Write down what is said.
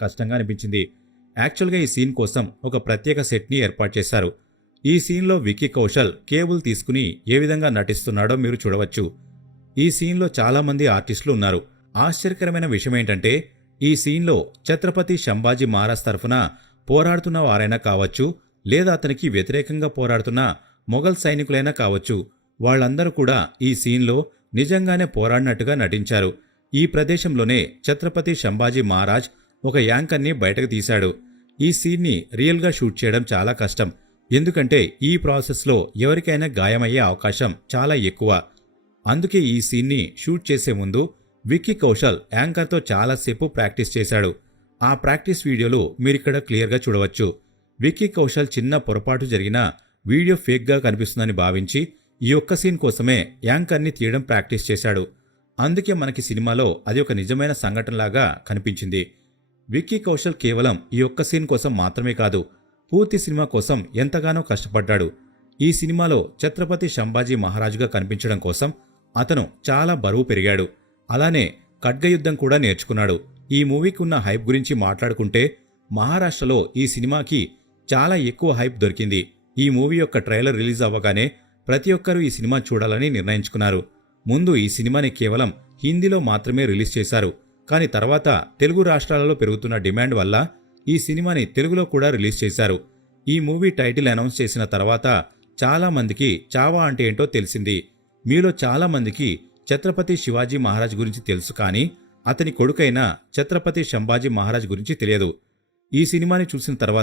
కష్టంగా అనిపించింది. యాక్చువల్గా ఈ సీన్ కోసం ఒక ప్రత్యేక సెట్ని ఏర్పాటు చేశారు. ఈ సీన్లో విక్కీ కౌశల్ కేబుల్ తీసుకుని ఏ విధంగా నటిస్తున్నాడో మీరు చూడవచ్చు. ఈ సీన్లో చాలామంది ఆర్టిస్టులు ఉన్నారు. ఆశ్చర్యకరమైన విషయమేంటంటే ఈ సీన్లో ఛత్రపతి సంభాజీ మహారాజ్ తరఫున పోరాడుతున్న వారైనా కావచ్చు, లేదా అతనికి వ్యతిరేకంగా పోరాడుతున్న మొఘల్ సైనికులైనా కావచ్చు, వాళ్లందరూ కూడా ఈ సీన్లో నిజంగానే పోరాడినట్టుగా నటించారు. ఈ ప్రదేశంలోనే ఛత్రపతి సంభాజీ మహారాజ్ ఒక యాంకర్ని బయటకు తీశాడు. ఈ సీన్ని రియల్గా షూట్ చేయడం చాలా కష్టం. ఎందుకంటే ఈ ప్రాసెస్లో ఎవరికైనా గాయమయ్యే అవకాశం చాలా ఎక్కువ. అందుకే ఈ సీన్ని షూట్ చేసే ముందు విక్కీ కౌశల్ యాంకర్తో చాలాసేపు ప్రాక్టీస్ చేశాడు. ఆ ప్రాక్టీస్ వీడియోలు మీరిక్కడ క్లియర్గా చూడవచ్చు. విక్కీ కౌశల్ చిన్న పొరపాటు జరిగినా వీడియో ఫేక్గా కనిపిస్తుందని భావించి ఈ ఒక్క సీన్ కోసమే యాంకర్ని తీయడం ప్రాక్టీస్ చేశాడు. అందుకే మనకి సినిమాలో అది ఒక నిజమైన సంఘటనలాగా కనిపించింది. విక్కీ కౌశల్ కేవలం ఈ ఒక్క సీన్ కోసం మాత్రమే కాదు, పూర్తి సినిమా కోసం ఎంతగానో కష్టపడ్డాడు. ఈ సినిమాలో ఛత్రపతి సంభాజీ మహారాజుగా కనిపించడం కోసం అతను చాలా బరువు పెరిగాడు. అలానే ఖడ్గయుద్ధం కూడా నేర్చుకున్నాడు. ఈ మూవీకి ఉన్న హైప్ గురించి మాట్లాడుకుంటే మహారాష్ట్రలో ఈ సినిమాకి చాలా ఎక్కువ హైప్ దొరికింది. ఈ మూవీ యొక్క ట్రైలర్ రిలీజ్ అవ్వగానే ప్రతి ఒక్కరూ ఈ సినిమా చూడాలని నిర్ణయించుకున్నారు. ముందు ఈ సినిమాని కేవలం హిందీలో మాత్రమే రిలీజ్ చేశారు. కానీ తర్వాత తెలుగు రాష్ట్రాలలో పెరుగుతున్న డిమాండ్ వల్ల ఈ సినిమాని తెలుగులో కూడా రిలీజ్ చేశారు. ఈ మూవీ టైటిల్ అనౌన్స్ చేసిన తర్వాత చాలా మందికి చావా అంటే ఏంటో తెలిసింది. మీలో చాలా మందికి ఛత్రపతి శివాజీ మహారాజ్ గురించి తెలుసు, కానీ అతని కొడుకైన ఛత్రపతి సంభాజీ మహారాజ్ గురించి తెలియదు. ఈ సినిమాని చూసిన తర్వాత